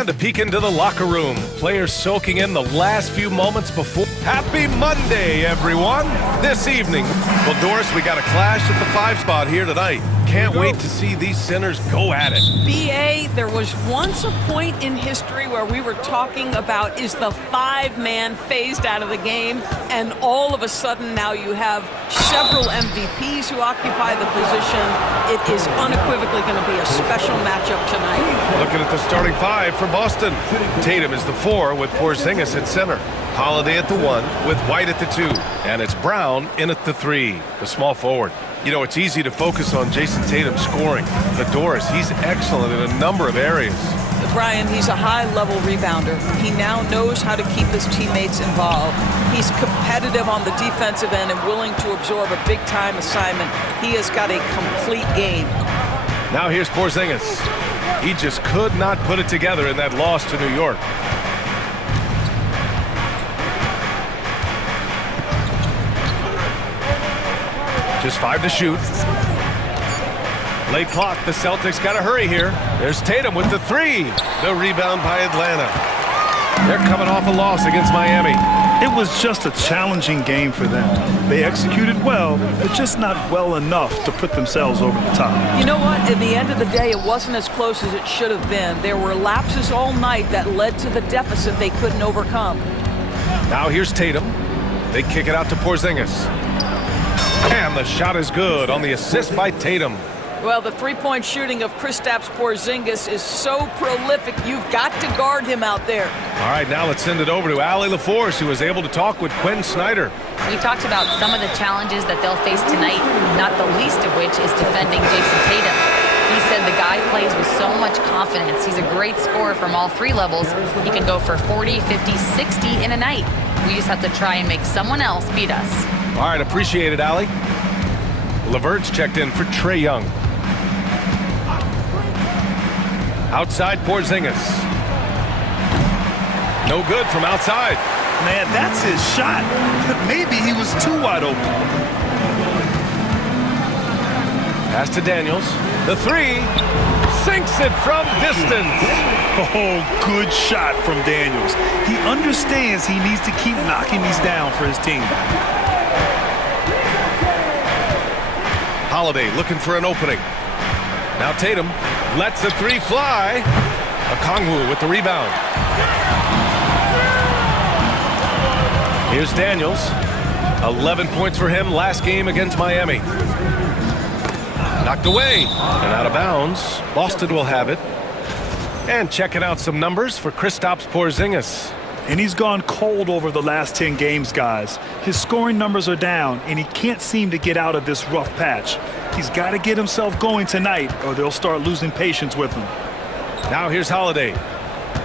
And a peek into the locker room. Players soaking in the last few moments before. Happy Monday, everyone. This evening. Well, Doris, we got a clash at the 5 spot here tonight. Can't wait to see these centers go at it. B.A., there was once a point in history where we were talking about, is the 5-man phased out of the game? And all of a sudden now you have several MVPs who occupy the position. It is unequivocally going to be a special matchup tonight. Looking at the starting 5 for Boston. Tatum is the 4 with Porzingis at center. Holiday at the 1 with White at the 2. And it's Brown in at the 3, the small forward. You know, it's easy to focus on Jason Tatum scoring. But Doris, he's excellent in a number of areas. Brian, he's a high-level rebounder. He now knows how to keep his teammates involved. He's competitive on the defensive end and willing to absorb a big-time assignment. He has got a complete game. Now here's Porzingis. He just could not put it together in that loss to New York. Just 5 to shoot. Late clock, the Celtics got to hurry here. There's Tatum with the 3. The rebound by Atlanta. They're coming off a loss against Miami. It was just a challenging game for them. They executed well, but just not well enough to put themselves over the top. You know what? At the end of the day, it wasn't as close as it should have been. There were lapses all night that led to the deficit they couldn't overcome. Now here's Tatum. They kick it out to Porzingis. And the shot is good on the assist by Tatum. Well, the three-point shooting of Kristaps Porzingis is so prolific, you've got to guard him out there. All right, now let's send it over to Allie LaForce, who was able to talk with Quinn Snyder. We talked about some of the challenges that they'll face tonight, not the least of which is defending Jason Tatum. He said the guy plays with so much confidence. He's a great scorer from all 3 levels. He can go for 40, 50, 60 in a night. We just have to try and make someone else beat us. All right, appreciate it, Allie. LeVert's checked in for Trae Young. Outside Porzingis. No good from outside. Man, that's his shot. Maybe he was too wide open. Pass to Daniels. The 3. Sinks it from distance. Oh, good shot from Daniels. He understands he needs to keep knocking these down for his team. Holiday looking for an opening. Now Tatum lets the 3 fly. Okongwu with the rebound. Here's Daniels. 11 points for him last game against Miami. Knocked away and out of bounds. Boston will have it. And checking out some numbers for Kristaps Porzingis. And he's gone cold over the last 10 games, guys. His scoring numbers are down, and he can't seem to get out of this rough patch. He's got to get himself going tonight, or they'll start losing patience with him. Now here's Holiday.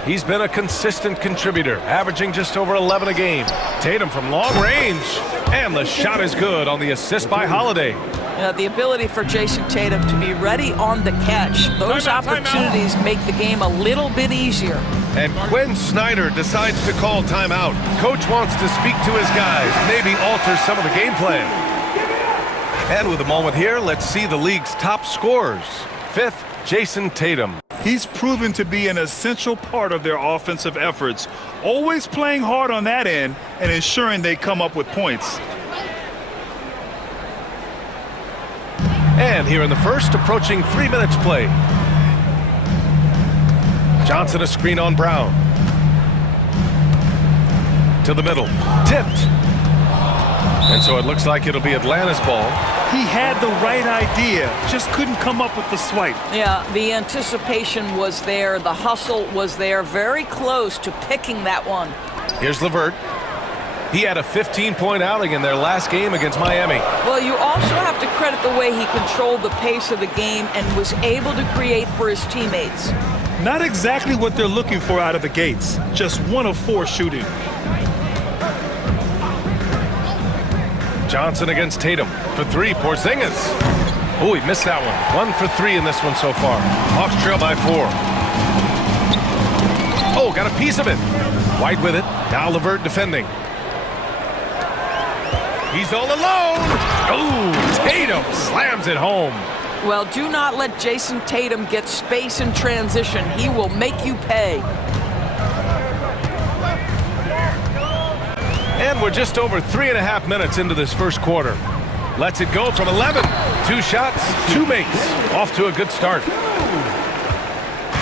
He's been a consistent contributor, averaging just over 11 a game. Tatum from long range, and the shot is good on the assist by Holiday. The ability for Jason Tatum to be ready on the catch, those opportunities make the game a little bit easier. And Quinn Snyder decides to call timeout. Coach wants to speak to his guys, maybe alter some of the game plan. And with a moment here, let's see the league's top scorers. 5th, Jason Tatum. He's proven to be an essential part of their offensive efforts, always playing hard on that end and ensuring they come up with points. And here in the first, approaching 3 minutes play. Johnson a screen on Brown. To the middle. Tipped. And so it looks like it'll be Atlanta's ball. He had the right idea, just couldn't come up with the swipe. Yeah, the anticipation was there. The hustle was there. Very close to picking that one. Here's LeVert. He had a 15-point outing in their last game against Miami. Well, you also have to credit the way he controlled the pace of the game and was able to create for his teammates. Not exactly what they're looking for out of the gates. Just 1 of 4 shooting. Johnson against Tatum. For 3, Porzingis. Oh, he missed that one. 1 for 3 in this one so far. Hawks trail by 4. Oh, got a piece of it. White with it. Now LeVert defending. He's all alone. Oh, Tatum slams it home. Well, do not let Jason Tatum get space in transition. He will make you pay. And we're just over 3.5 minutes into this first quarter. Lets it go from 11. 2 shots, 2 makes. Off to a good start.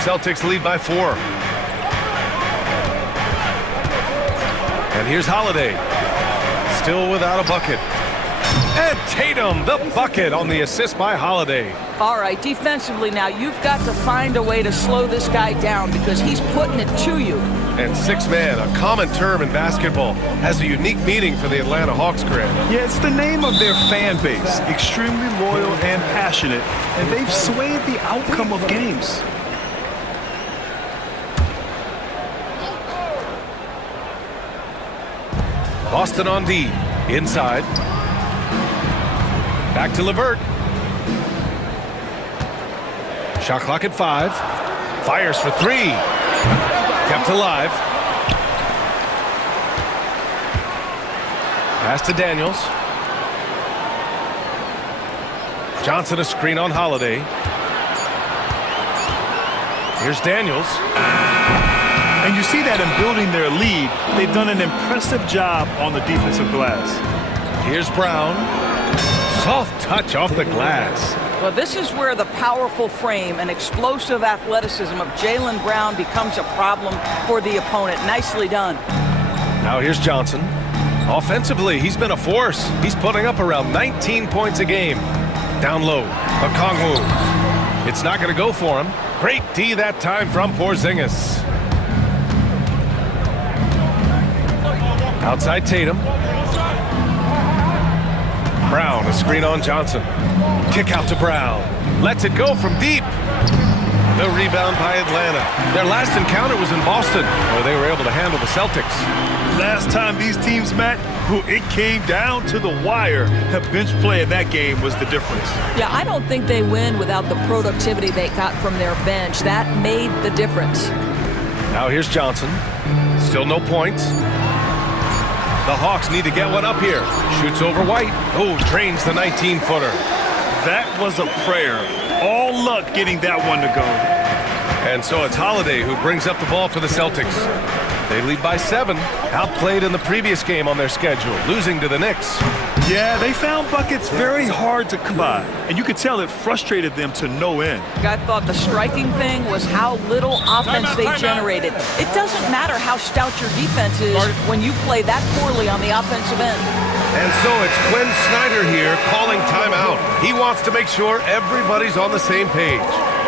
Celtics lead by 4. And here's Holiday. Still without a bucket. And Tatum, the bucket on the assist by Holiday. All right, defensively now, you've got to find a way to slow this guy down because he's putting it to you. And 6-man, a common term in basketball, has a unique meaning for the Atlanta Hawks, Grant. Yeah, it's the name of their fan base. Extremely loyal and passionate, and they've swayed the outcome of games. Boston on D. Inside. Back to LeVert. Shot clock at 5. Fires for 3. Kept alive. Pass to Daniels. Johnson a screen on Holiday. Here's Daniels. And you see that in building their lead, they've done an impressive job on the defensive glass. Here's Brown. Soft touch off the glass. Well, this is where the powerful frame and explosive athleticism of Jaylen Brown becomes a problem for the opponent. Nicely done. Now here's Johnson. Offensively, he's been a force. He's putting up around 19 points a game. Down low, Okongwu. It's not going to go for him. Great D that time from Porzingis. Outside Tatum. Brown, a screen on Johnson. Kick out to Brown. Lets it go from deep. The rebound by Atlanta. Their last encounter was in Boston, where they were able to handle the Celtics. Last time these teams met, it came down to the wire. The bench play in that game was the difference. Yeah, I don't think they win without the productivity they got from their bench. That made the difference. Now here's Johnson. Still no points. The Hawks need to get one up here. Shoots over White. Oh, drains the 19-footer. That was a prayer. All luck getting that one to go. And so it's Holiday who brings up the ball for the Celtics. They lead by 7. Outplayed in the previous game on their schedule, losing to the Knicks. Yeah, they found buckets very hard to come by, and you could tell it frustrated them to no end. I thought the striking thing was how little offense they generated. It doesn't matter how stout your defense is when you play that poorly on the offensive end. And so it's Quinn Snyder here calling timeout. He wants to make sure everybody's on the same page.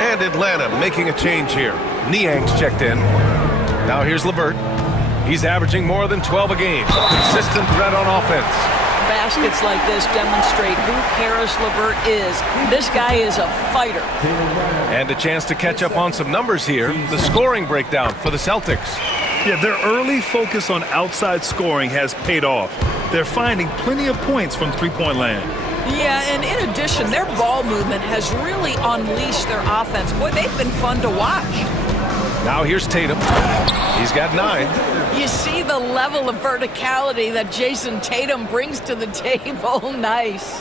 And Atlanta making a change here. Niang's checked in. Now here's LeVert. He's averaging more than 12 a game. Consistent threat on offense. Baskets like this demonstrate who Karis LeVert is. This guy is a fighter. And a chance to catch up on some numbers here. The scoring breakdown for the Celtics. Yeah, their early focus on outside scoring has paid off. They're finding plenty of points from three-point land. Yeah, and in addition, their ball movement has really unleashed their offense. Boy, they've been fun to watch. Now here's Tatum. He's got 9. You see the level of verticality that Jason Tatum brings to the table. Nice.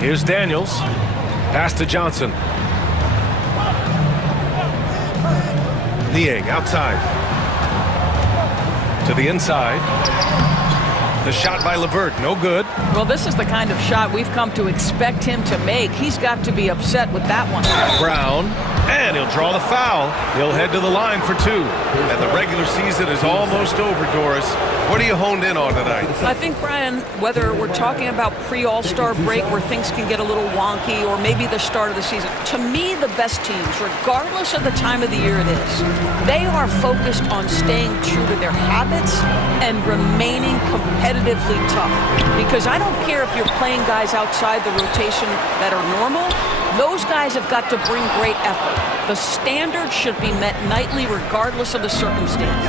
Here's Daniels. Pass to Johnson. Niang outside. To the inside. The shot by LeVert, no good. Well, this is the kind of shot we've come to expect him to make. He's got to be upset with that one. Brown, and he'll draw the foul. He'll head to the line for 2. And the regular season is almost over, Doris. What are you honed in on tonight? I think, Brian, whether we're talking about pre-All-Star break where things can get a little wonky or maybe the start of the season, to me, the best teams, regardless of the time of the year it is, they are focused on staying true to their habits and remaining competitively tough. Because I don't care if you're playing guys outside the rotation that are normal, those guys have got to bring great effort. The standard should be met nightly regardless of the circumstance.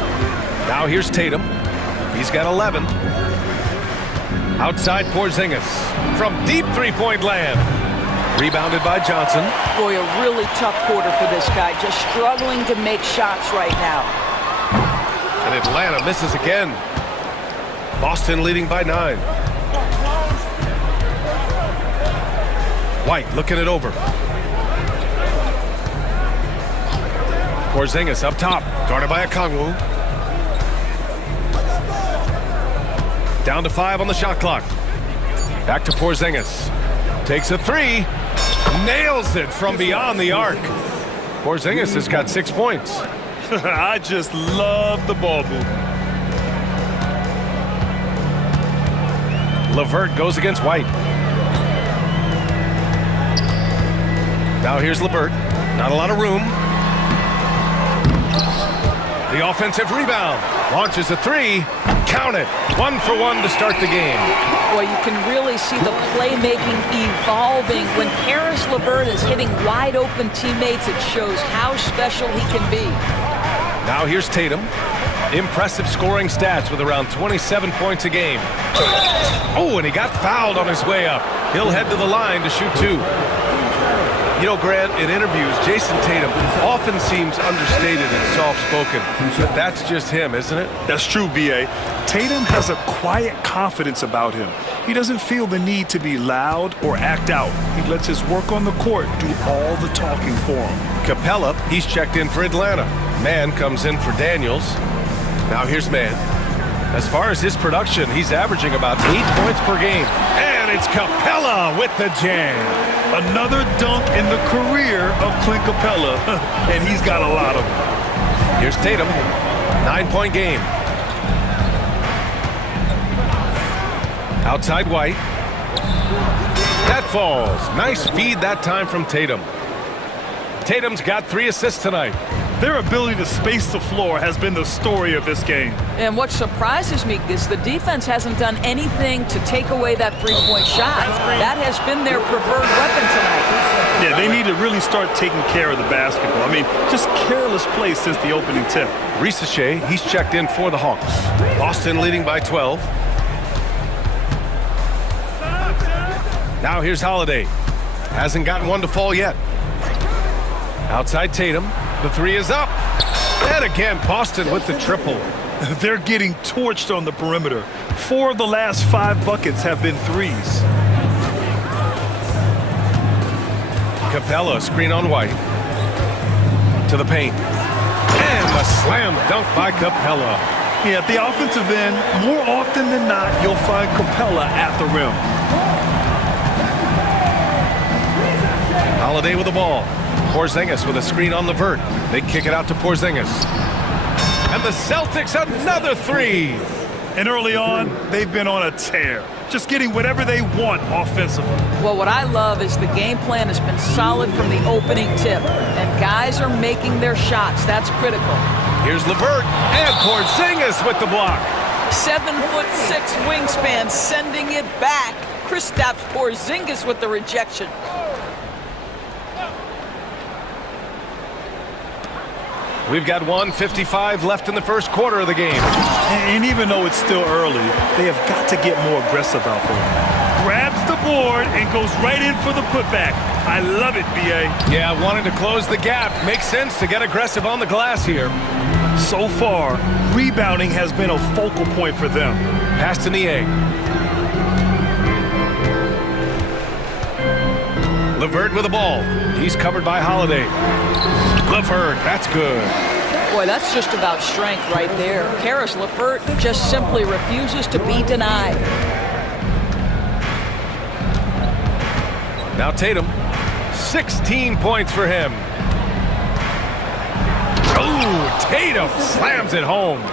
Now here's Tatum. He's got 11. Outside Porzingis from deep three-point land. Rebounded by Johnson. Boy, a really tough quarter for this guy. Just struggling to make shots right now. And Atlanta misses again. Boston leading by 9. White looking it over. Porzingis up top, guarded by Okongwu. Down to 5 on the shot clock. Back to Porzingis. Takes a 3. Nails it from beyond the arc. Porzingis has got 6 points. I just love the ball move. LeVert goes against White. Now here's LeVert. Not a lot of room. The offensive rebound. Launches a 3. Count it. 1 for 1 to start the game. Boy, you can really see the playmaking evolving. When Karis LeVert is hitting wide open teammates, it shows how special he can be. Now here's Tatum. Impressive scoring stats with around 27 points a game. Oh, and he got fouled on his way up. He'll head to the line to shoot 2. You know, Grant, in interviews, Jason Tatum often seems understated and soft-spoken. But that's just him, isn't it? That's true, B.A. Tatum has a quiet confidence about him. He doesn't feel the need to be loud or act out. He lets his work on the court do all the talking for him. Capella, he's checked in for Atlanta. Mann comes in for Daniels. Now here's Mann. As far as his production, he's averaging about 8 points per game. And it's Capella with the jam. Another dunk in the career of Clint Capella, and he's got a lot of them. Here's Tatum, 9-point game. Outside White. That falls. Nice feed that time from Tatum. Tatum's got 3 assists tonight. Their ability to space the floor has been the story of this game. And what surprises me is the defense hasn't done anything to take away that three-point shot. That has been their preferred weapon tonight. Yeah, they need to really start taking care of the basketball. I mean, just careless play since the opening tip. Risache, he's checked in for the Hawks. Boston leading by 12. Now here's Holiday. Hasn't gotten one to fall yet. Outside Tatum. The 3 is up. And again, Boston with the triple. They're getting torched on the perimeter. 4 of the last 5 buckets have been threes. Capella, screen on White. To the paint. And a slam dunk by Capella. Yeah, at the offensive end, more often than not, you'll find Capella at the rim. Holiday with the ball. Porzingis with a screen on LeVert. They kick it out to Porzingis. And the Celtics another 3. And early on, they've been on a tear. Just getting whatever they want offensively. Well, what I love is the game plan has been solid from the opening tip. And guys are making their shots. That's critical. Here's LeVert and Porzingis with the block. 7'6" wingspan, sending it back. Kristaps Porzingis with the rejection. We've got 1:55 left in the first quarter of the game. And even though it's still early, they have got to get more aggressive out there. Grabs the board and goes right in for the putback. I love it, B.A. Yeah, wanting to close the gap. Makes sense to get aggressive on the glass here. So far, rebounding has been a focal point for them. Pass to Nie. LeVert with the ball. He's covered by Holiday. LeVert, that's good. Boy, that's just about strength right there. Karis LeVert just simply refuses to be denied. Now Tatum, 16 points for him. Oh, Tatum slams it home.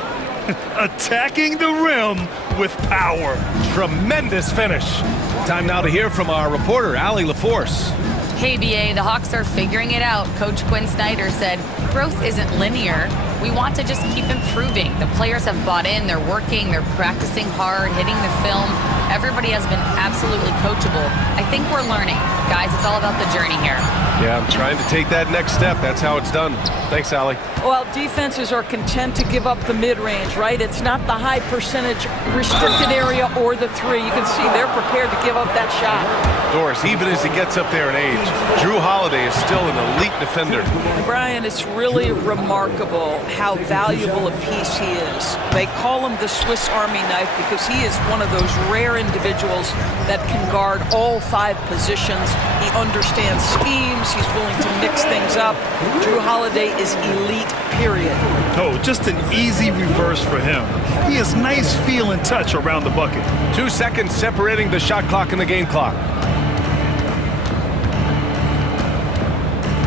Attacking the rim with power. Tremendous finish. Time now to hear from our reporter, Allie LaForce. Hey, BA, the Hawks are figuring it out. Coach Quinn Snyder said, growth isn't linear. We want to just keep improving. The players have bought in. They're working. They're practicing hard, hitting the film. Everybody has been absolutely coachable. I think we're learning. Guys, it's all about the journey here. Yeah, I'm trying to take that next step. That's how it's done. Thanks, Allie. Well, defenses are content to give up the mid-range, right? It's not the high percentage restricted area or the 3. You can see they're prepared to give up that shot. Doris, even as he gets up there in age, Drew Holiday is still an elite defender. Brian, it's really remarkable how valuable a piece he is. They call him the Swiss Army knife because he is one of those rare rare individuals that can guard all 5 positions. He understands schemes. He's willing to mix things up. Drew Holiday is elite, period. Oh, just an easy reverse for him. He has nice feel and touch around the bucket. 2 seconds separating the shot clock and the game clock.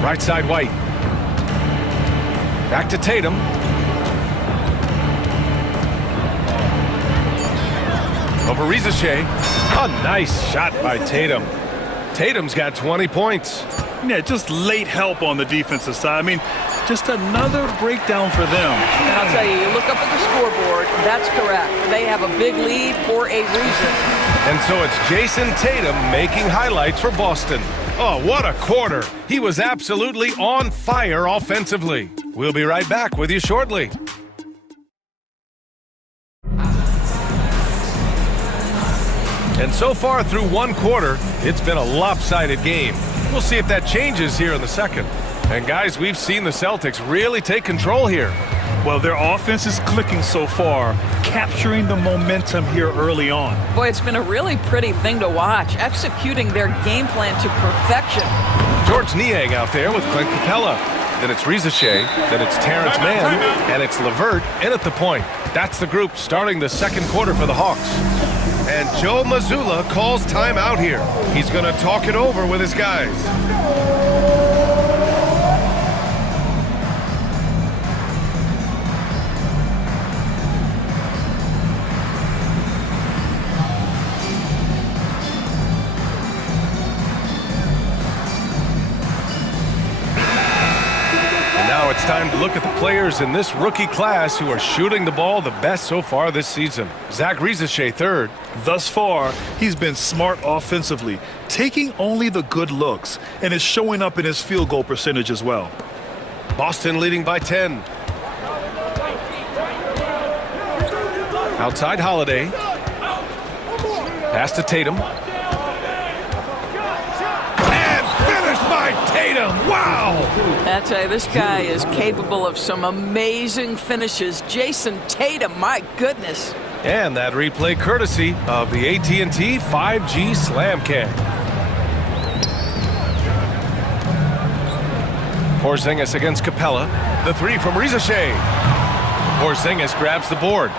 Right side, White. Back to Tatum. Over Rizashay. A nice shot by Tatum. Tatum's got 20 points. Yeah, just late help on the defensive side. I mean, just another breakdown for them. And I'll tell you, you look up at the scoreboard, that's correct. They have a big lead for a reason. And so it's Jason Tatum making highlights for Boston. Oh, what a quarter. He was absolutely on fire offensively. We'll be right back with you shortly. And so far through 1 quarter, it's been a lopsided game. We'll see if that changes here in the second. And guys, we've seen the Celtics really take control here. Well, their offense is clicking so far, capturing the momentum here early on. Boy, it's been a really pretty thing to watch, executing their game plan to perfection. George Niang out there with Clint Capella. Then it's Rizashay, then it's Terrence Mann, and it's LeVert in at the point. That's the group starting the second quarter for the Hawks. And Joe Mazzulla calls timeout here. He's going to talk it over with his guys. Now it's time to look at the players in this rookie class who are shooting the ball the best so far this season. Zach Rizashay third. Thus far, he's been smart offensively, taking only the good looks, and is showing up in his field goal percentage as well. Boston leading by 10. Outside Holiday. Pass to Tatum. Tatum, wow! I tell you, this guy is capable of some amazing finishes. Jason Tatum, my goodness. And that replay courtesy of the AT&T 5G Slam Cam. Porzingis against Capella. The 3 from Rizashay. Porzingis grabs the board.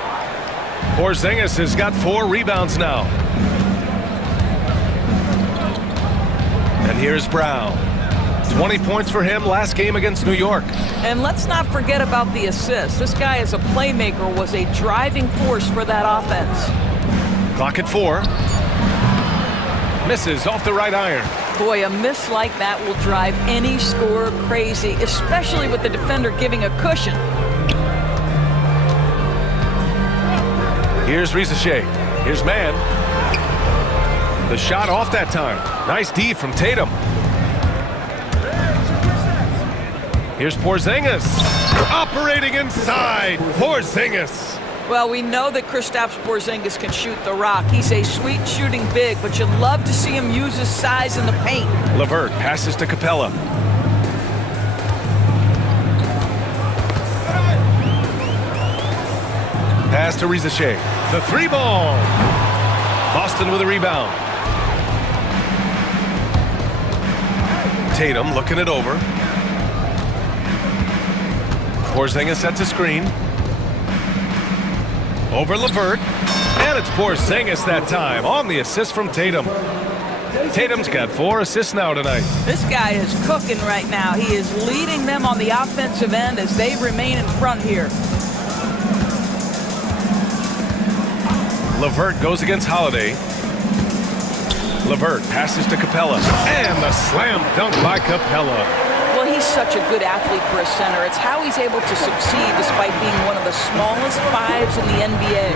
Porzingis has got 4 rebounds now. And here's Brown. 20 points for him last game against New York. And let's not forget about the assist. This guy as a playmaker was a driving force for that offense. Clock at 4. Misses off the right iron. Boy, a miss like that will drive any scorer crazy, especially with the defender giving a cushion. Here's Rizashay. Here's Mann. The shot off that time. Nice D from Tatum. Here's Porzingis. Operating inside. Porzingis. Well, we know that Kristaps Porzingis can shoot the rock. He's a sweet shooting big, but you'd love to see him use his size in the paint. LeVert passes to Capella. Pass to Rizashay. The 3 ball. Boston with a rebound. Tatum looking it over. Porzingis sets a screen. Over LeVert. And it's Porzingis that time on the assist from Tatum. Tatum's got 4 assists now tonight. This guy is cooking right now. He is leading them on the offensive end as they remain in front here. LeVert goes against Holiday. LeVert passes to Capella. And the slam dunk by Capella. Well, he's such a good athlete for a center. It's how he's able to succeed despite being one of the smallest 5s in the NBA.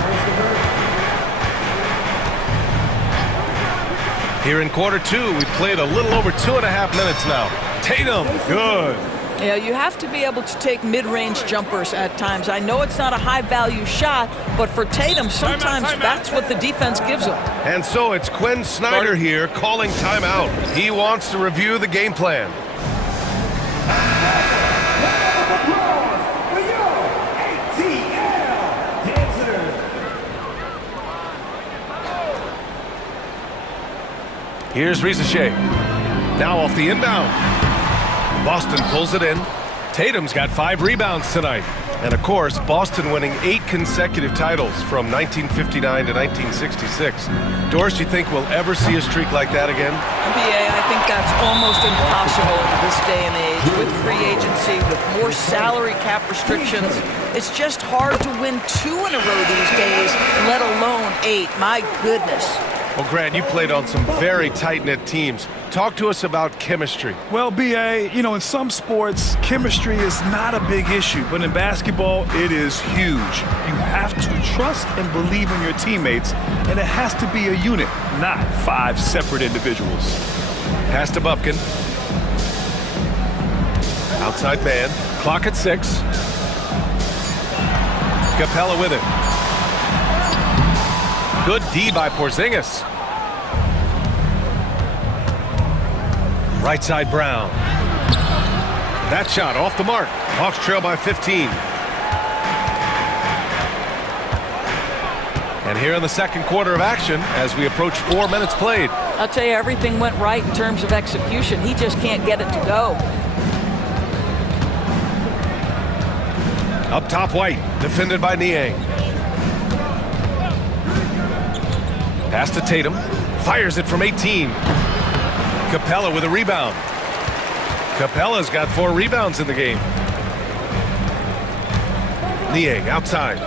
Here in quarter 2, we've played a little over 2.5 minutes now. Tatum, good. Yeah, you have to be able to take mid-range jumpers at times. I know it's not a high-value shot, but for Tatum, sometimes that's what the defense gives him. And so it's Quinn Snyder here calling timeout. He wants to review the game plan. Here's Rizachet. Now off the inbound. Boston pulls it in. Tatum's got 5 rebounds tonight. And, of course, Boston winning 8 consecutive titles from 1959 to 1966. Doris, you think we'll ever see a streak like that again? NBA, I think that's almost impossible in this day and age. With free agency, with more salary cap restrictions, it's just hard to win 2 in a row these days, let alone 8. My goodness. Well, Grant, you played on some very tight-knit teams. Talk to us about chemistry. Well, B.A., you know, in some sports, chemistry is not a big issue, but in basketball, it is huge. You have to trust and believe in your teammates, and it has to be a unit, not 5 separate individuals. Pass to Bufkin. Outside man. Clock at 6. Capella with it. Good D by Porzingis. Right side Brown. That shot off the mark. Hawks trail by 15. And here in the second quarter of action as we approach 4 minutes played. I'll tell you, everything went right in terms of execution. He just can't get it to go. Up top, White. Defended by Niang. Pass to Tatum. Fires it from 18. Capella with a rebound. Capella's got 4 rebounds in the game. Niang outside.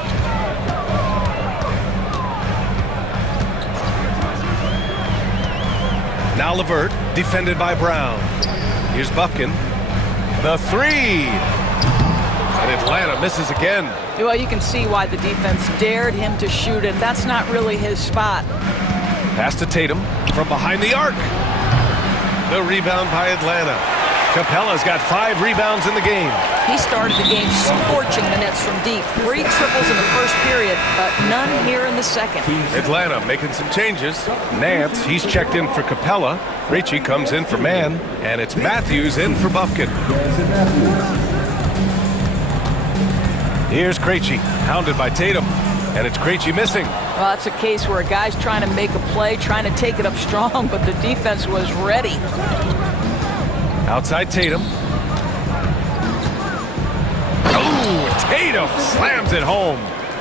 Now LeVert, defended by Brown. Here's Bufkin. The 3. And Atlanta misses again. Well, you can see why the defense dared him to shoot it. That's not really his spot. Pass to Tatum from behind the arc. The rebound by Atlanta. Capella's got 5 rebounds in the game. He started the game scorching the nets from deep. 3 triples in the first period, but none here in the second. Atlanta making some changes. Nance, he's checked in for Capella. Krejci comes in for Mann. And it's Matthews in for Bufkin. Here's Krejci, hounded by Tatum. And it's Krejci missing. Well, that's a case where a guy's trying to make a play, trying to take it up strong, but the defense was ready. Outside Tatum. Oh, Tatum slams it home.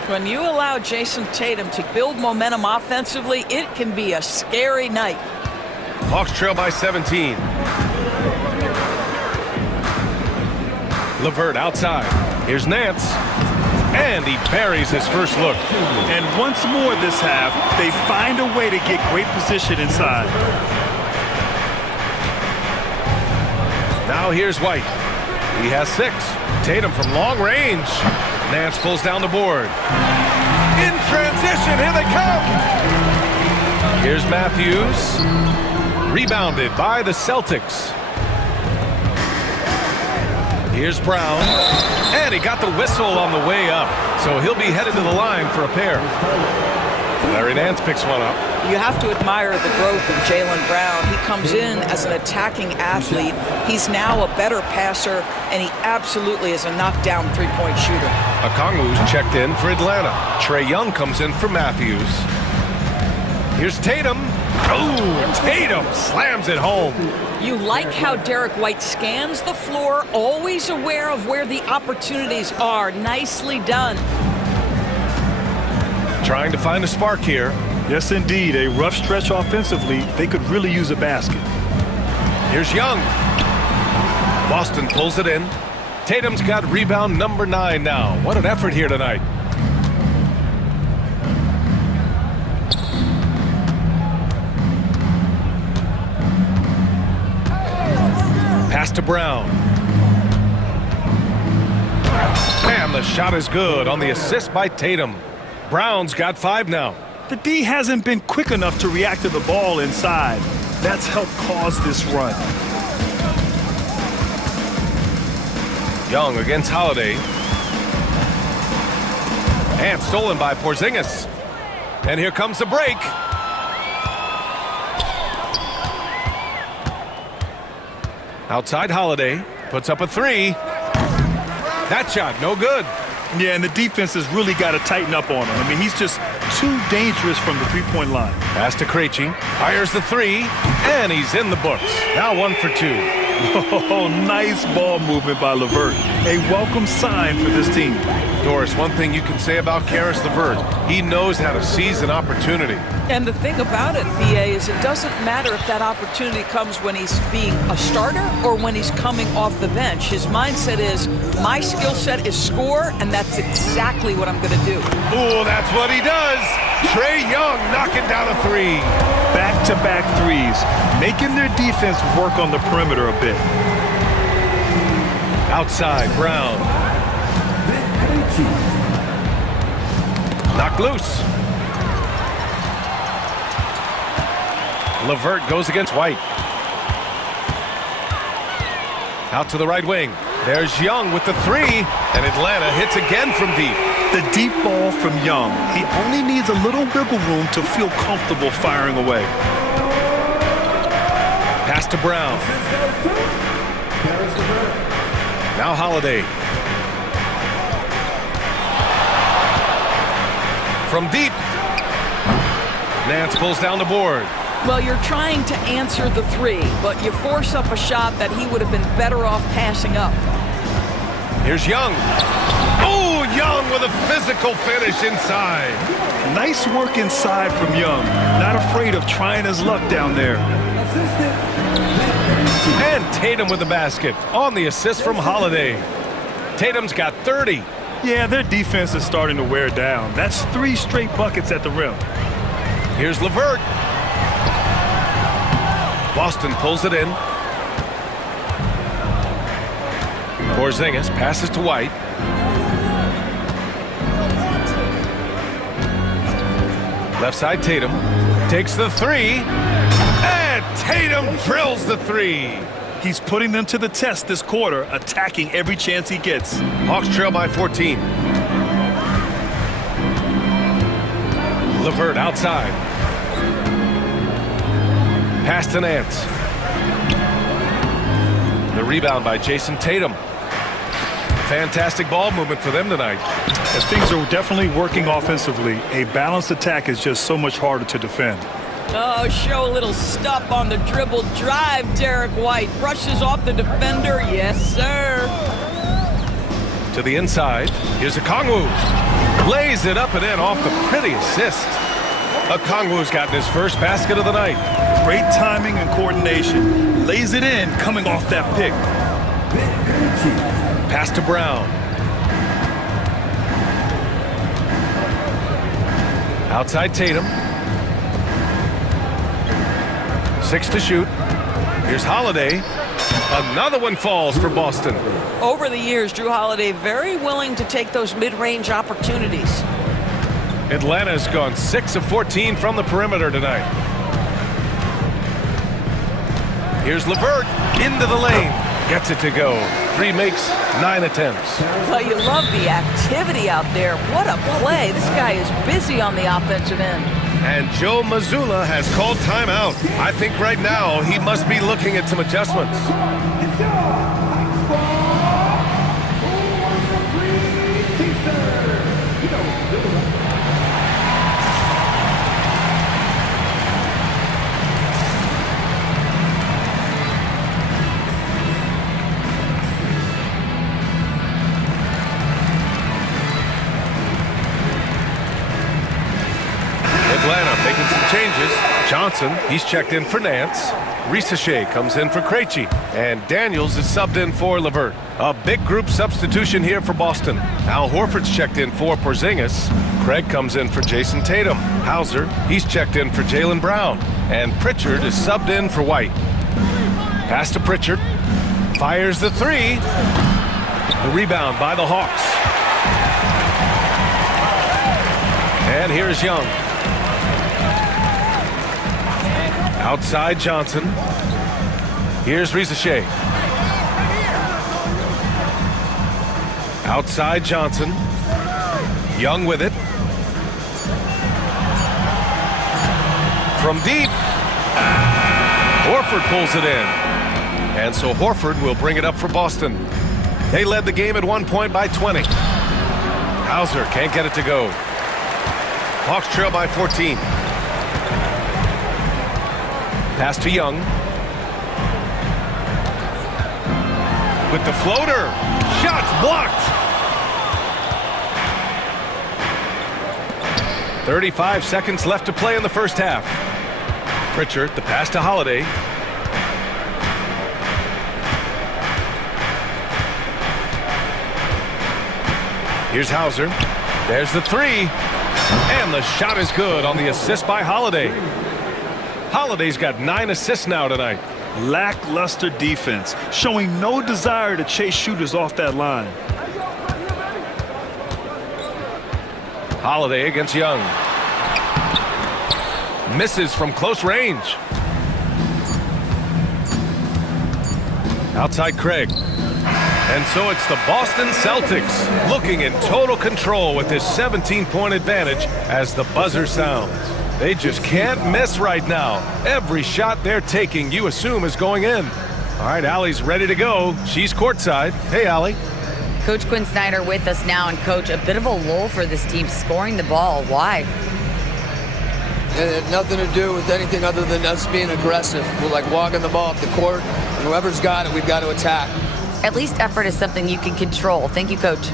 When you allow Jason Tatum to build momentum offensively, it can be a scary night. Hawks trail by 17. LeVert outside. Here's Nance. And he buries his first look. And once more this half, they find a way to get great position inside. Now here's White. He has 6. Tatum from long range. Nance pulls down the board. In transition, here they come. Here's Matthews. Rebounded by the Celtics. Here's Brown. And he got the whistle on the way up. So he'll be headed to the line for a pair. Larry Nance picks one up. You have to admire the growth of Jaylen Brown. He comes in as an attacking athlete. He's now a better passer, and he absolutely is a knockdown three-point shooter. Okongwu's checked in for Atlanta. Trae Young comes in for Matthews. Here's Tatum. Oh, Tatum slams it home. You like how Derek White scans the floor, always aware of where the opportunities are. Nicely done. Trying to find a spark here. Yes, indeed. A rough stretch offensively. They could really use a basket. Here's Young. Boston pulls it in. Tatum's got rebound number 9 now. What an effort here tonight. Pass to Brown. And the shot is good on the assist by Tatum. Brown's got 5 now. The D hasn't been quick enough to react to the ball inside. That's helped cause this run. Young against Holiday. And stolen by Porzingis. And here comes the break. Outside Holiday. Puts up a 3. That shot, no good. Yeah, and the defense has really got to tighten up on him. I mean, he's just too dangerous from the three-point line. Pass to Krejci, fires the three, and he's in the books. Now 1 for 2. Oh, nice ball movement by LeVert. A welcome sign for this team. Doris, one thing you can say about Karis LeVert, he knows how to seize an opportunity. And the thing about it, BA, is it doesn't matter if that opportunity comes when he's being a starter or when he's coming off the bench. His mindset is, my skill set is score, and that's exactly what I'm going to do. Oh, that's what he does. Trae Young knocking down a three. Back-to-back threes, making their defense work on the perimeter a bit. Outside, Brown. Knocked loose. LeVert goes against White. Out to the right wing. There's Young with the three, and Atlanta hits again from deep. The deep ball from Young. He only needs a little wiggle room to feel comfortable firing away. Pass to Brown. Now Holiday. From deep. Nance pulls down the board. Well, you're trying to answer the three, but you force up a shot that he would have been better off passing up. Here's Young. Oh, Young with a physical finish inside. Nice work inside from Young. Not afraid of trying his luck down there. And Tatum with the basket on the assist from Holiday. Tatum's got 30. Yeah, their defense is starting to wear down. That's 3 straight buckets at the rim. Here's LeVert. Boston pulls it in. Porzingis passes to White. Left side Tatum takes the three, and Tatum drills the three. He's putting them to the test this quarter, attacking every chance he gets. Hawks trail by 14. LeVert outside. Pass to Nance. The rebound by Jason Tatum. Fantastic ball movement for them tonight. As things are definitely working offensively, a balanced attack is just so much harder to defend. Oh, show a little stuff on the dribble drive. Derek White brushes off the defender. Yes, sir. To the inside. Here's Okongwu. Lays it up and in off the pretty assist. Okongwu's gotten his first basket of the night. Great timing and coordination. Lays it in coming off that pick. Pass to Brown. Outside Tatum. 6 to shoot. Here's Holiday. Another one falls for Boston. Over the years, Drew Holiday very willing to take those mid-range opportunities. Atlanta's gone 6 of 14 from the perimeter tonight. Here's LeVert into the lane. Gets it to go. 3 makes, 9 attempts. Well, you love the activity out there. What a play. This guy is busy on the offensive end. And Joe Mazzulla has called timeout. I think right now he must be looking at some adjustments. Atlanta making some changes. Johnson, he's checked in for Nance. Risachet comes in for Krejci. And Daniels is subbed in for LeVert. A big group substitution here for Boston. Al Horford's checked in for Porzingis. Craig comes in for Jason Tatum. Hauser, he's checked in for Jaylen Brown. And Pritchard is subbed in for White. Pass to Pritchard. Fires the three. The rebound by the Hawks. And here's Young. Outside Johnson. Here's Risachet. Outside Johnson. Young with it. From deep. Horford pulls it in. And so Horford will bring it up for Boston. They led the game at one point by 20. Hauser can't get it to go. Hawks trail by 14. Pass to Young. With the floater. Shots blocked. 35 seconds left to play in the first half. Pritchard, the pass to Holiday. Here's Hauser. There's the three. And the shot is good on the assist by Holiday. Holiday's got 9 assists now tonight. Lackluster defense, showing no desire to chase shooters off that line. Holiday against Young. Misses from close range. Outside Craig. And so it's the Boston Celtics looking in total control with this 17-point advantage as the buzzer sounds. They just can't miss right now. Every shot they're taking, you assume, is going in. All right, Allie's ready to go. She's courtside. Hey, Allie. Coach Quinn Snyder with us now, and Coach, a bit of a lull for this team scoring the ball. Why? It had nothing to do with anything other than us being aggressive. We're like walking the ball up the court, and whoever's got it, we've got to attack. At least effort is something you can control. Thank you, Coach.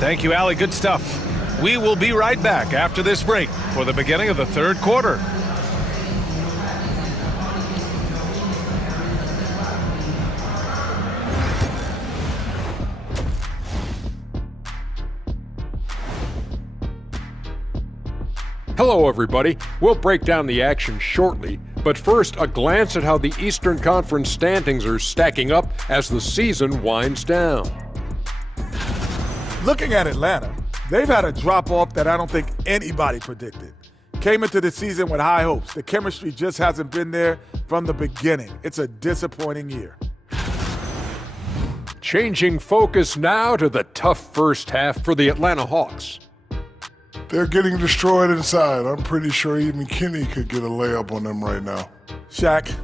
Thank you, Allie. Good stuff. We will be right back after this break for the beginning of the third quarter. Hello, everybody. We'll break down the action shortly, but first, a glance at how the Eastern Conference standings are stacking up as the season winds down. Looking at Atlanta, they've had a drop-off that I don't think anybody predicted. Came into the season with high hopes. The chemistry just hasn't been there from the beginning. It's a disappointing year. Changing focus now to the tough first half for the Atlanta Hawks. They're getting destroyed inside. I'm pretty sure even Kenny could get a layup on them right now. Shaq,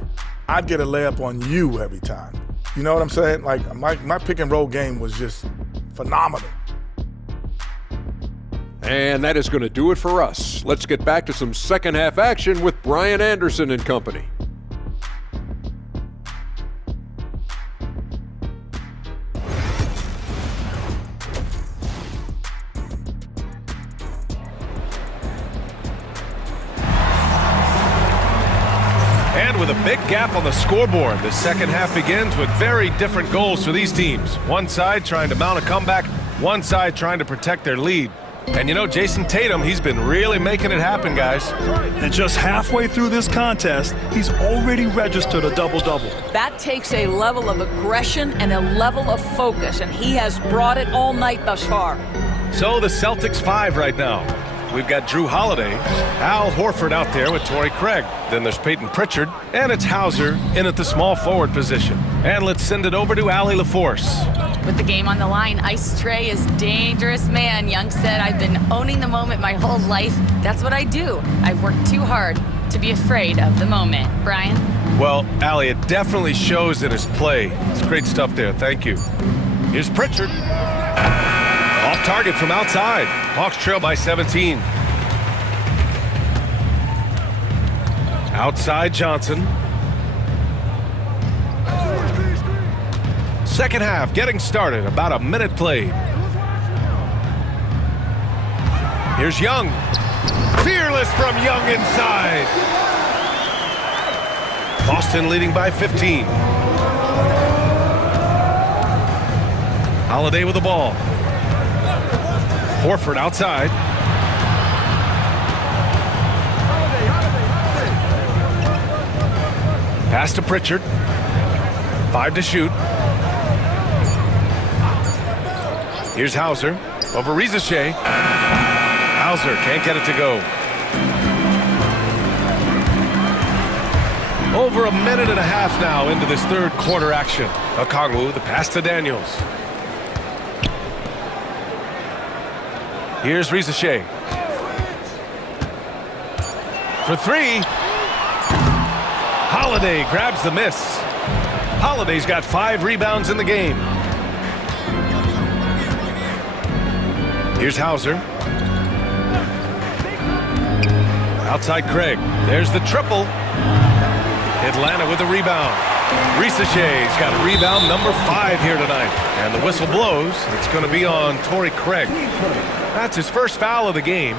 I'd get a layup on you every time. You know what I'm saying? Like, my pick and roll game was just phenomenal. And that is going to do it for us. Let's get back to some second half action with Brian Anderson and company. And with a big gap on the scoreboard, the second half begins with very different goals for these teams. One side trying to mount a comeback, one side trying to protect their lead. And you know, Jason Tatum, he's been really making it happen, guys. And just halfway through this contest, he's already registered a double-double. That takes a level of aggression and a level of focus, and he has brought it all night thus far. So the Celtics 5 right now. We've got Drew Holiday, Al Horford out there with Torrey Craig. Then there's Peyton Pritchard, and it's Hauser in at the small forward position. And let's send it over to Allie LaForce. With the game on the line, Ice Trey is dangerous, man. Young said, I've been owning the moment my whole life. That's what I do. I've worked too hard to be afraid of the moment. Brian? Well, Allie, it definitely shows in his play. It's great stuff there. Thank you. Here's Pritchard. Off target from outside. Hawks trail by 17. Outside Johnson. Second half getting started. About a minute played. Here's Young. Fearless from Young inside. Boston leading by 15. Holiday with the ball. Horford outside. Pass to Pritchard. 5 to shoot. Here's Hauser over Rizachet. Hauser can't get it to go. Over a minute and a half now into this third quarter action. Okongwu, the pass to Daniels. Here's Rizachet. For three. Holiday grabs the miss. Holiday's got 5 rebounds in the game. Here's Hauser. Outside Craig. There's the triple. Atlanta with a rebound. Risaché's got rebound number 5 here tonight. And the whistle blows. It's going to be on Torrey Craig. That's his first foul of the game.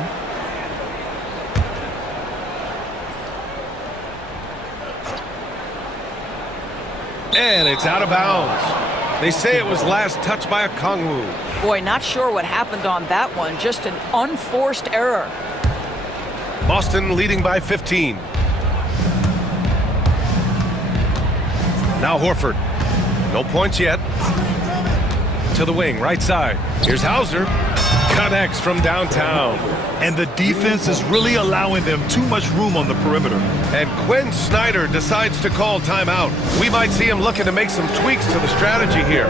And it's out of bounds. They say it was last touched by a Kongwu. Boy, not sure what happened on that one. Just an unforced error. Boston leading by 15. Now Horford. No points yet. To the wing, right side. Here's Hauser. Connects from downtown. And the defense is really allowing them too much room on the perimeter. And Quinn Snyder decides to call timeout. We might see him looking to make some tweaks to the strategy here.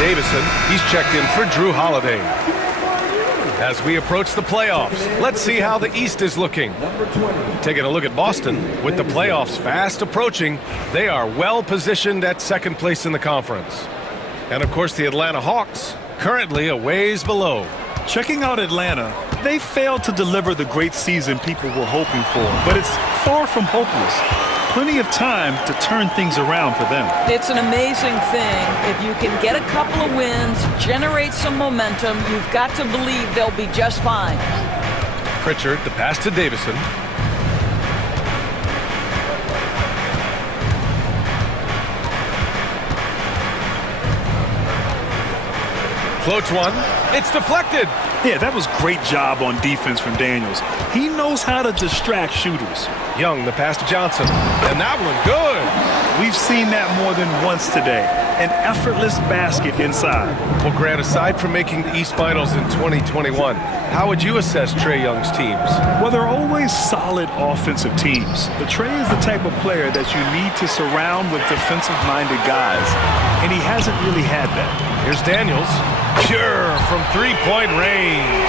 Davison, he's checked in for Drew Holiday. As we approach the playoffs, let's see how the East is looking. Taking a look at Boston, with the playoffs fast approaching, they are well positioned at second place in the conference. And of course the Atlanta Hawks, currently a ways below. Checking out Atlanta, they failed to deliver the great season people were hoping for, but it's far from hopeless. Plenty of time to turn things around for them. It's an amazing thing. If you can get a couple of wins, generate some momentum, you've got to believe they'll be just fine. Pritchard, the pass to Davison. Floats one. It's deflected. Yeah, that was great job on defense from Daniels. He knows how to distract shooters. Young, the pass to Johnson. And that one, good. We've seen that more than once today. An effortless basket inside. Well, Grant, aside from making the East Finals in 2021, how would you assess Trae Young's teams? Well, they're always solid offensive teams. But Trae is the type of player that you need to surround with defensive-minded guys. And he hasn't really had that. Here's Daniels. Pure from three-point range.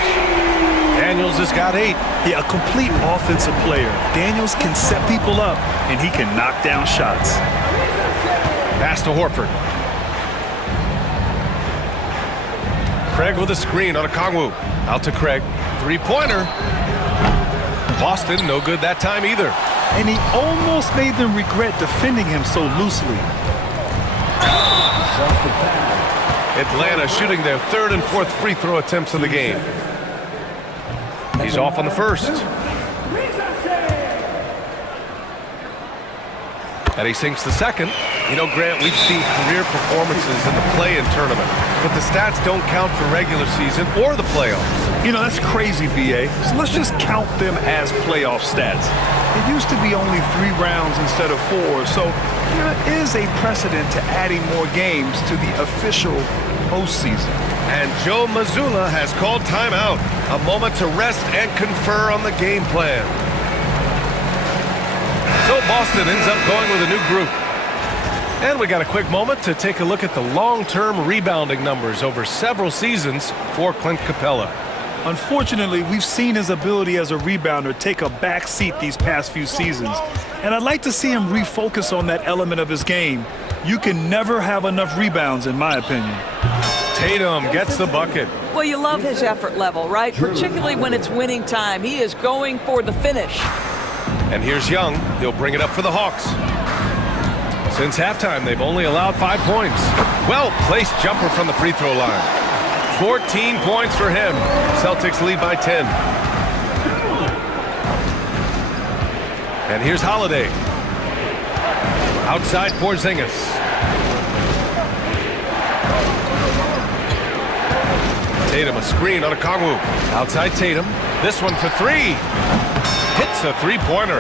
Daniels has got 8. Yeah, a complete offensive player. Daniels can set people up, and he can knock down shots. Pass to Horford. Craig with a screen on a Kongwu. Out to Craig. Three-pointer. Boston, no good that time either. And he almost made them regret defending him so loosely. Atlanta shooting their 3rd and 4th free throw attempts of the game. He's off on the first. And he sinks the second. You know, Grant, we've seen career performances in the play-in tournament, but the stats don't count for regular season or the playoffs. You know, that's crazy, VA. So let's just count them as playoff stats. It used to be only 3 rounds instead of 4, so there is a precedent to adding more games to the official postseason. And Joe Mazzulla has called timeout. A moment to rest and confer on the game plan. So Boston ends up going with a new group. And we got a quick moment to take a look at the long-term rebounding numbers over several seasons for Clint Capella. Unfortunately, we've seen his ability as a rebounder take a back seat these past few seasons. And I'd like to see him refocus on that element of his game. You can never have enough rebounds, in my opinion. Tatum gets the bucket. Well, you love his effort level, right? Particularly when it's winning time. He is going for the finish. And here's Young. He'll bring it up for the Hawks. Since halftime, they've only allowed 5 points. Well-placed jumper from the free throw line. 14 points for him. Celtics lead by 10. And here's Holiday. Outside Porzingis. Tatum a screen on a Kongwu. Outside Tatum. This one for three. Hits a three-pointer.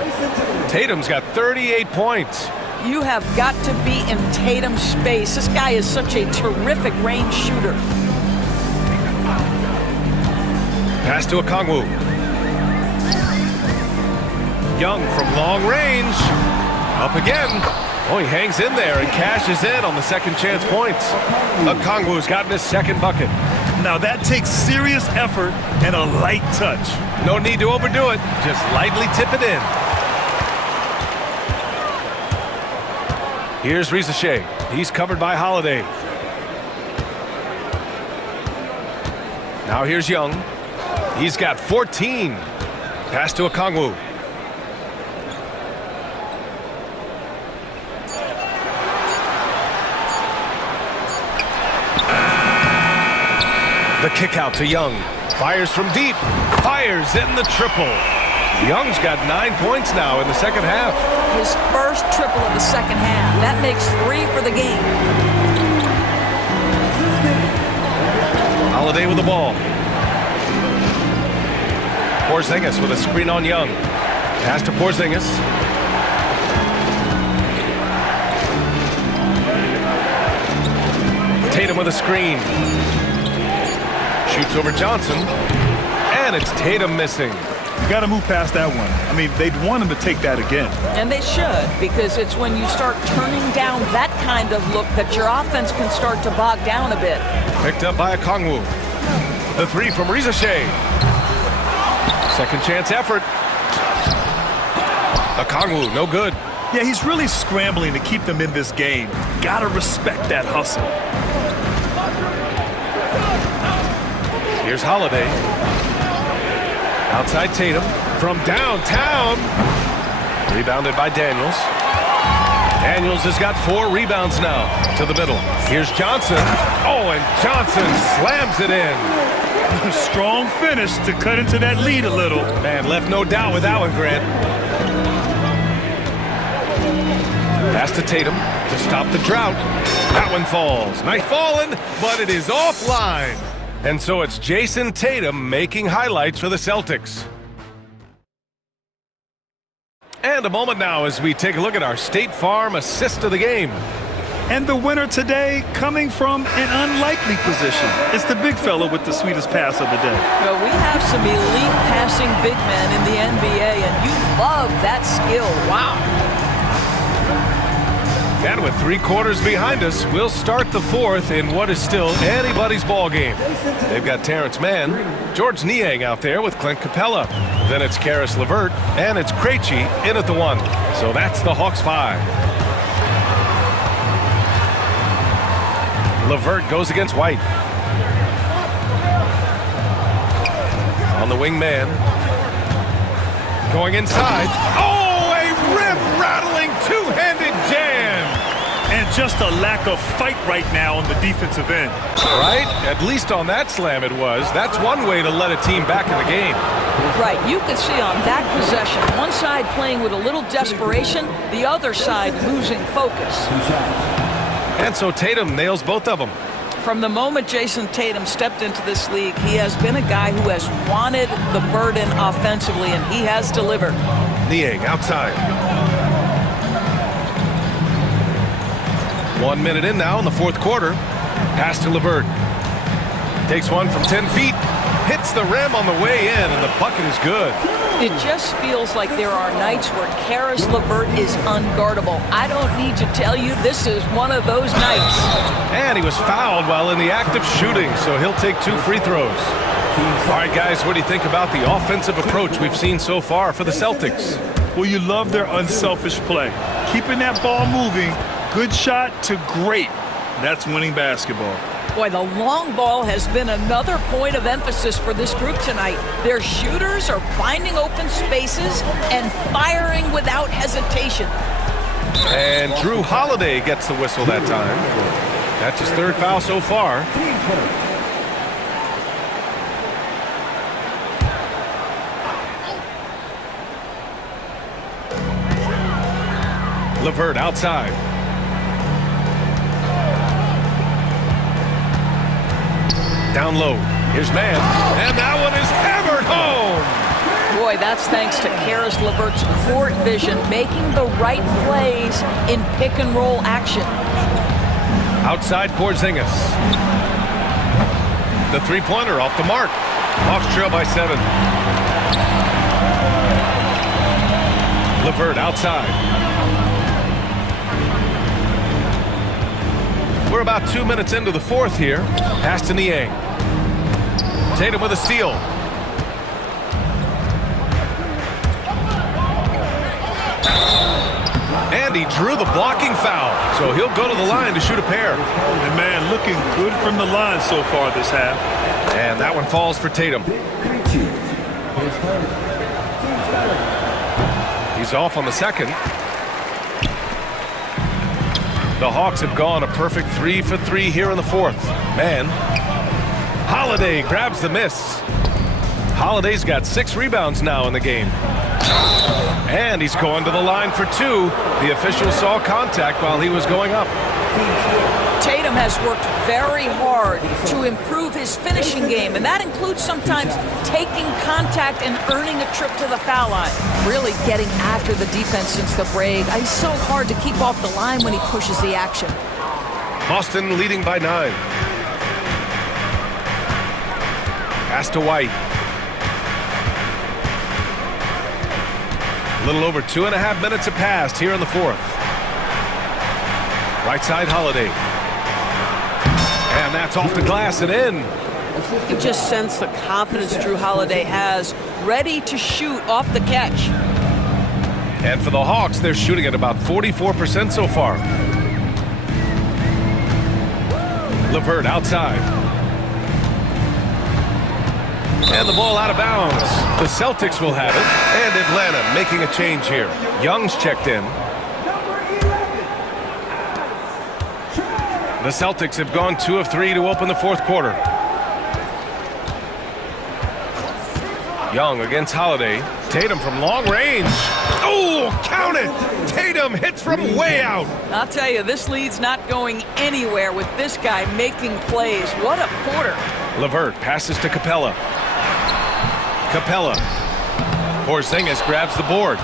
Tatum's got 38 points. You have got to be in Tatum's space. This guy is such a terrific range shooter. Pass to a Kongwu. Young from long range. Up again. Oh, he hangs in there and cashes in on the second chance points. Okongwu's gotten his second bucket. Now that takes serious effort and a light touch. No need to overdo it. Just lightly tip it in. Here's Rizachet. He's covered by Holiday. Now here's Young. He's got 14. Pass to Okongwu. The kick out to Young. Fires from deep. Fires in the triple. Young's got 9 points now in the second half. His first triple of the second half. That makes 3 for the game. Holiday with the ball. Porzingis with a screen on Young. Pass to Porzingis. Tatum with a screen. Shoots over Johnson. And it's Tatum missing. You got to move past that one. I mean, they'd want him to take that again. And they should, because it's when you start turning down that kind of look that your offense can start to bog down a bit. Picked up by Okongwu. The three from Rizachet. Second chance effort. Okongwu, no good. Yeah, he's really scrambling to keep them in this game. Gotta respect that hustle. Here's Holiday. Outside Tatum. From downtown. Rebounded by Daniels. Daniels has got 4 rebounds now. To the middle. Here's Johnson. Oh, and Johnson slams it in. A strong finish to cut into that lead a little. Man, left no doubt with that one, Grant. Pass to Tatum to stop the drought. That one falls. Nice falling, but it is offline. And so it's Jason Tatum making highlights for the Celtics. And a moment now as we take a look at our State Farm assist of the game. And the winner today coming from an unlikely position. It's the big fella with the sweetest pass of the day. Well, we have some elite passing big men in the NBA, and you love that skill. Wow. And with 3 quarters behind us, we'll start the fourth in what is still anybody's ball game. They've got Terrence Mann, George Niang out there with Clint Capella. Then it's Karis LeVert, and it's Krejci in at the 1. So that's the Hawks 5. LeVert goes against White. On the wing man. Going inside. Oh, a rim-rattling two-handed jam. And just a lack of fight right now on the defensive end. Right? At least on that slam it was. That's one way to let a team back in the game. Right. You could see on that possession, one side playing with a little desperation, the other side losing focus. And so Tatum nails both of them. From the moment Jason Tatum stepped into this league, he has been a guy who has wanted the burden offensively, and he has delivered. Niang outside. 1 minute in now in the fourth quarter. Pass to LeVert. Takes one from 10 feet. Hits the rim on the way in, and the bucket is good. It just feels like there are nights where Karis LeVert is unguardable. I don't need to tell you, this is one of those nights. And he was fouled while in the act of shooting, so he'll take 2 free throws. All right, guys, what do you think about the offensive approach we've seen so far for the Celtics? Well, you love their unselfish play. Keeping that ball moving, good shot to great. That's winning basketball. Boy, the long ball has been another point of emphasis for this group tonight. Their shooters are finding open spaces and firing without hesitation. And Drew Holiday gets the whistle that time. That's his 3rd foul so far. LeVert outside. Down low. Here's man, and that one is hammered home. Boy, that's thanks to Karis LeVert's court vision, making the right plays in pick-and-roll action. Outside Porzingis. The three-pointer off the mark. Hawks trail by 7. LeVert outside. We're about 2 minutes into the fourth here. Pass to Niang. Tatum with a steal. And he drew the blocking foul, so he'll go to the line to shoot a pair. And man, looking good from the line so far this half. And that one falls for Tatum. He's off on the second. The Hawks have gone a perfect 3 for 3 here in the fourth. Man, Holiday grabs the miss. Holiday's got 6 rebounds now in the game. And he's going to the line for 2. The official saw contact while he was going up. Tatum has worked very hard to improve his finishing game, and that includes sometimes taking contact and earning a trip to the foul line. Really getting after the defense since the break. It's so hard to keep off the line when he pushes the action. Boston leading by 9. Pass to White. A little over 2.5 minutes have passed here in the fourth. Right side Holiday. And that's off the glass and in. You just sense the confidence Drew Holiday has, ready to shoot off the catch. And for the Hawks, they're shooting at about 44% so far. LeVert outside. And the ball out of bounds. The Celtics will have it. And Atlanta making a change here. Young's checked in. The Celtics have gone 2 of 3 to open the fourth quarter. Young against Holiday. Tatum from long range. Oh, count it! Tatum hits from way out. I'll tell you, this lead's not going anywhere with this guy making plays. What a quarter. LeVert passes to Capella. Capella. Porzingis grabs the board.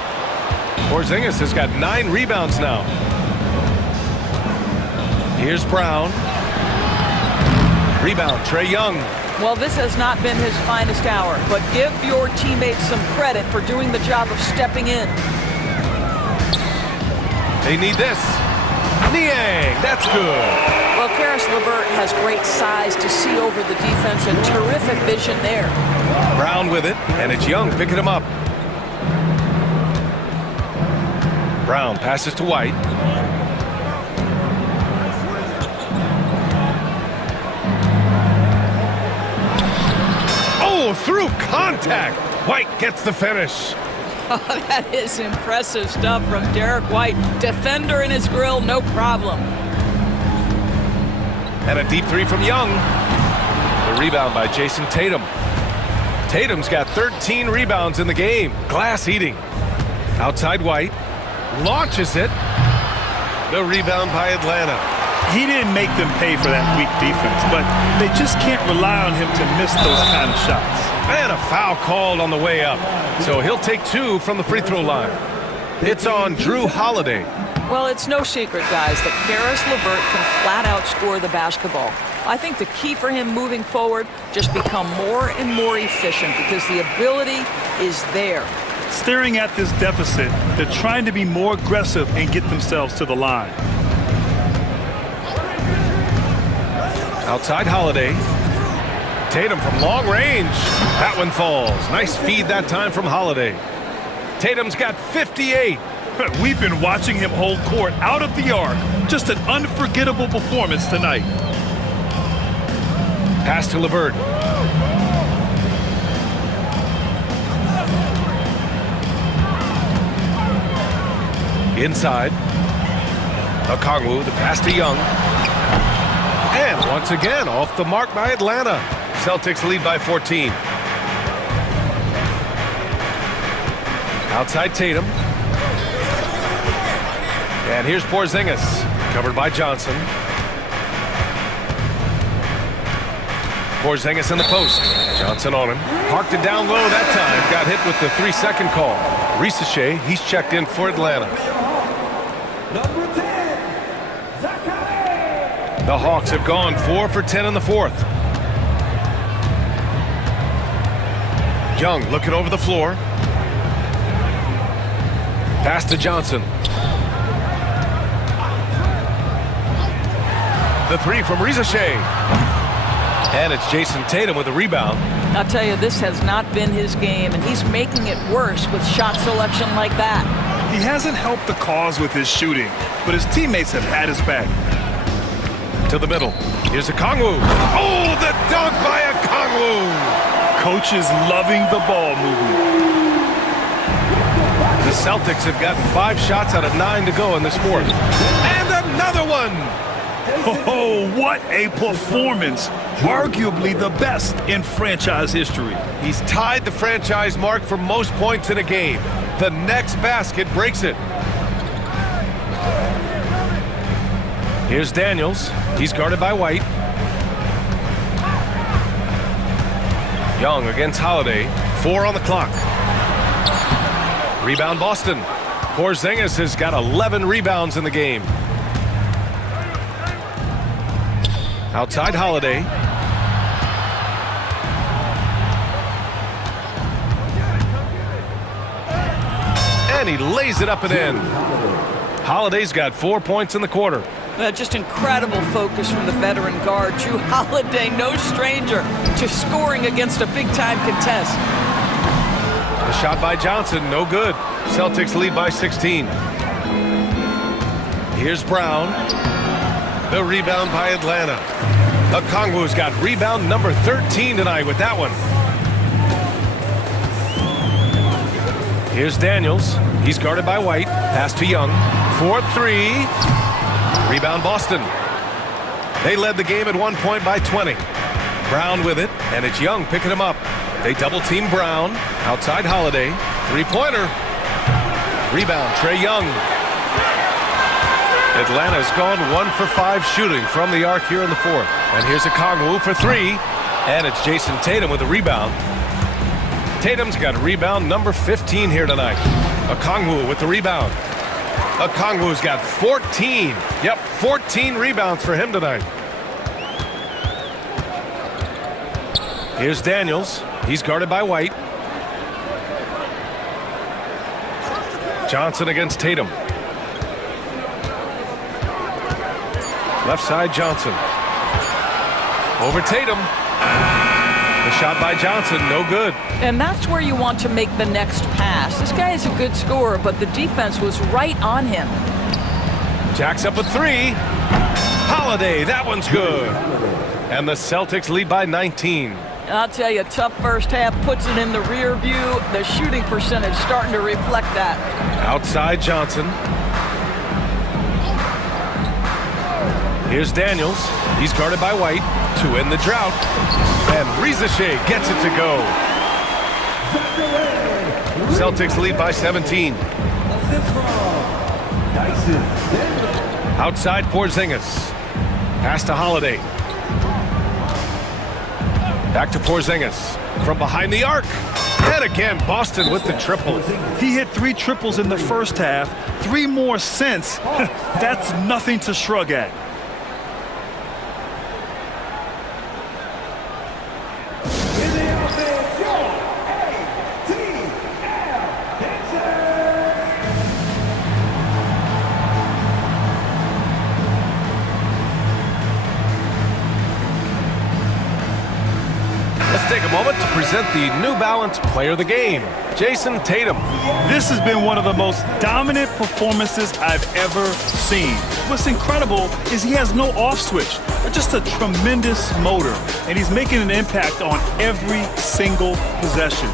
Porzingis has got 9 rebounds now. Here's Brown. Rebound, Trae Young. Well, this has not been his finest hour, but give your teammates some credit for doing the job of stepping in. They need this. Niang, that's good. Well, Karis LeVert has great size to see over the defense and terrific vision there. Brown with it, and it's Young picking him up. Brown passes to White. Oh, through contact. White gets the finish. Oh, that is impressive stuff from Derek White. Defender in his grill, no problem. And a deep 3 from Young. The rebound by Jason Tatum. Tatum's got 13 rebounds in the game. Glass eating. Outside White. Launches it. The rebound by Atlanta. He didn't make them pay for that weak defense, but they just can't rely on him to miss those kind of shots. And a foul called on the way up. So he'll take 2 from the free throw line. It's on Drew Holiday. Well, it's no secret, guys, that Karis LeVert can flat out score the basketball. I think the key for him moving forward, just become more and more efficient because the ability is there. Staring at this deficit, they're trying to be more aggressive and get themselves to the line. Outside Holiday. Tatum from long range. That one falls. Nice feed that time from Holiday. Tatum's got 58. We've been watching him hold court out of the arc. Just an unforgettable performance tonight. Pass to LeVert. Inside. Okongwu, the pass to Young. And once again, off the mark by Atlanta. Celtics lead by 14. Outside Tatum. And here's Porzingis, covered by Johnson. Porzingis in the post. Johnson on him. Parked it down low that time. Got hit with the 3-second call. Ricochet, he's checked in for Atlanta. The Hawks have gone 4 for 10 in the fourth. Young looking over the floor. Pass to Johnson. The three from Ricochet. And it's Jason Tatum with a rebound. I'll tell you, this has not been his game, and he's making it worse with shot selection like that. He hasn't helped the cause with his shooting, but his teammates have had his back. To the middle. Here's Okongwu. Oh, the dunk by Okongwu. Coach is loving the ball movement. The Celtics have gotten 5 shots out of 9 to go in this fourth. And another one. Oh, what a performance. Arguably the best in franchise history. He's tied the franchise mark for most points in a game. The next basket breaks it. Here's Daniels. He's guarded by White. Young against Holiday. 4 on the clock. Rebound Boston. Porzingis has got 11 rebounds in the game. Outside Holiday. And he lays it up and in. Holiday's got 4 points in the quarter. Just incredible focus from the veteran guard. Drew Holiday, no stranger to scoring against a big-time contest. The shot by Johnson, no good. Celtics lead by 16. Here's Brown. The rebound by Atlanta. Okongwu's got rebound number 13 tonight with that one. Here's Daniels. He's guarded by White. Pass to Young. 4-3. Rebound Boston. They led the game at one point by 20. Brown with it, and it's Young picking him up. They double team Brown. Outside Holiday. 3-pointer. Rebound Trae Young. Atlanta's gone 1 for 5 shooting from the arc here in the fourth. And here's Okongwu for 3. And it's Jason Tatum with a rebound. Tatum's got rebound number 15 here tonight. Okongwu with the rebound. Okongwu's got 14. Yep, 14 rebounds for him tonight. Here's Daniels. He's guarded by White. Johnson against Tatum. Left side Johnson. Over Tatum. The shot by Johnson, no good. And that's where you want to make the next pass. This guy is a good scorer, but the defense was right on him. Jacks up a 3. Holiday, that one's good. And the Celtics lead by 19. I'll tell you, tough first half puts it in the rear view. The shooting percentage starting to reflect that. Outside Johnson. Here's Daniels. He's guarded by White to end the drought. And Ricochet gets it to go. Celtics lead by 17. Outside Porzingis. Pass to Holiday. Back to Porzingis. From behind the arc. And again, Boston with the triple. He hit 3 triples in the first half, 3 more since. That's nothing to shrug at. Let's take a moment to present the New Balance Player of the Game, Jason Tatum. This has been one of the most dominant performances I've ever seen. What's incredible is he has no off switch, but just a tremendous motor, and he's making an impact on every single possession.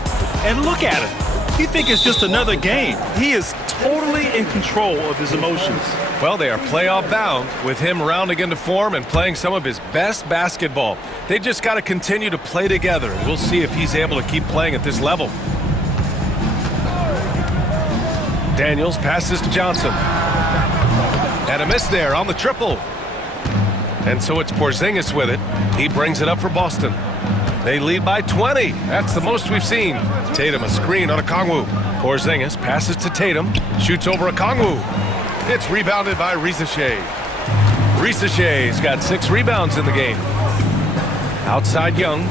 And look at him. You think it's just another game. He is totally in control of his emotions. Well, they are playoff bound with him rounding into form and playing some of his best basketball. They just got to continue to play together, and we'll see if he's able to keep playing at this level. Daniels passes to Johnson. And a miss there on the triple. And so it's Porzingis with it. He brings it up for Boston. They lead by 20. That's the most we've seen. Tatum a screen on Okongwu. Porzingis passes to Tatum. Shoots over Okongwu. It's rebounded by Risache. Risache's got 6 rebounds in the game. Outside Young.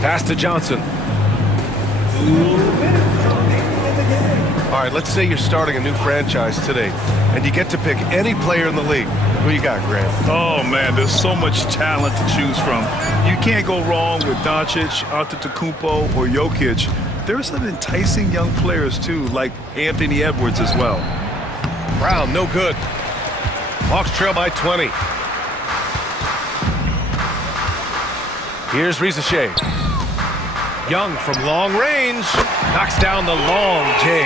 Pass to Johnson. All right, let's say you're starting a new franchise today, and you get to pick any player in the league. Who you got, Grant? Oh, man, there's so much talent to choose from. You can't go wrong with Doncic, Antetokounmpo, or Jokic. There are some enticing young players, too, like Anthony Edwards as well. Brown, no good. Hawks trail by 20. Here's Risache. Young from long range knocks down the long J.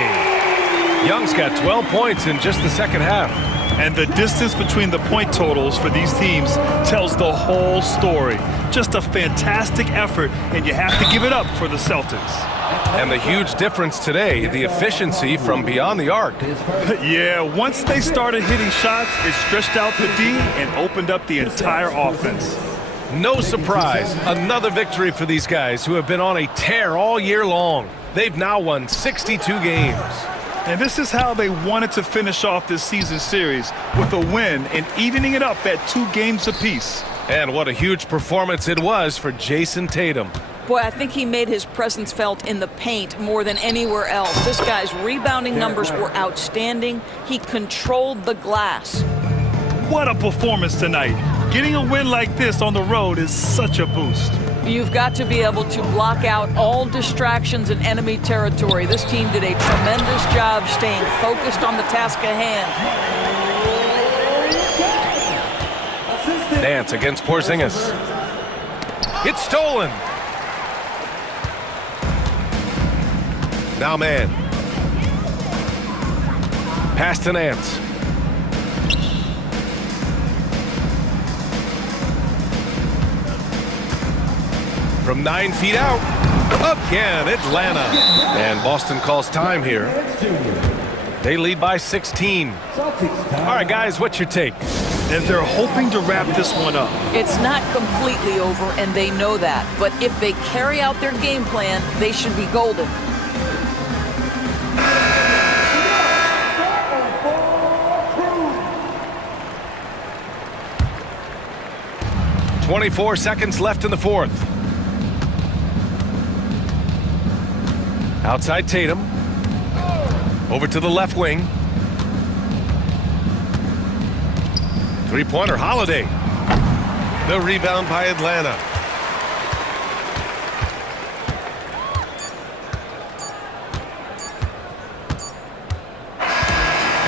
Young's got 12 points in just the second half. And the distance between the point totals for these teams tells the whole story. Just a fantastic effort, and you have to give it up for the Celtics. And the huge difference today, the efficiency from beyond the arc. Yeah, once they started hitting shots, it stretched out the D and opened up the entire offense. No surprise, another victory for these guys who have been on a tear all year long. They've now won 62 games. And this is how they wanted to finish off this season series, with a win and evening it up at 2 games apiece. And what a huge performance it was for Jason Tatum. Boy, I think he made his presence felt in the paint more than anywhere else. This guy's rebounding numbers were outstanding. He controlled the glass. What a performance tonight. Getting a win like this on the road is such a boost. You've got to be able to block out all distractions in enemy territory. This team did a tremendous job staying focused on the task at hand. Dance against Porzingis. It's stolen. Now man. Pass to Nance. From 9 feet out. Again, Atlanta. And Boston calls time here. They lead by 16. All right, guys, what's your take? And they're hoping to wrap this one up. It's not completely over, and they know that. But if they carry out their game plan, they should be golden. .24 seconds left in the fourth. Outside Tatum. Over to the left wing. Three-pointer, Holiday. The rebound by Atlanta.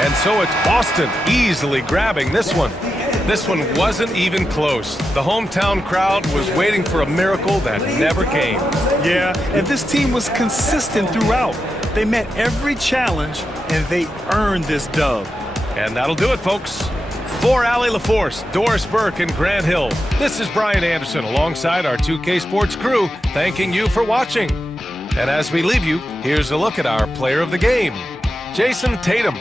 And so it's Boston easily grabbing this one. This one wasn't even close. The hometown crowd was waiting for a miracle that never came. Yeah, and this team was consistent throughout. They met every challenge, and they earned this dub. And that'll do it, folks. For Allie LaForce, Doris Burke, and Grant Hill, this is Brian Anderson alongside our 2K Sports crew, thanking you for watching. And as we leave you, here's a look at our player of the game, Jason Tatum.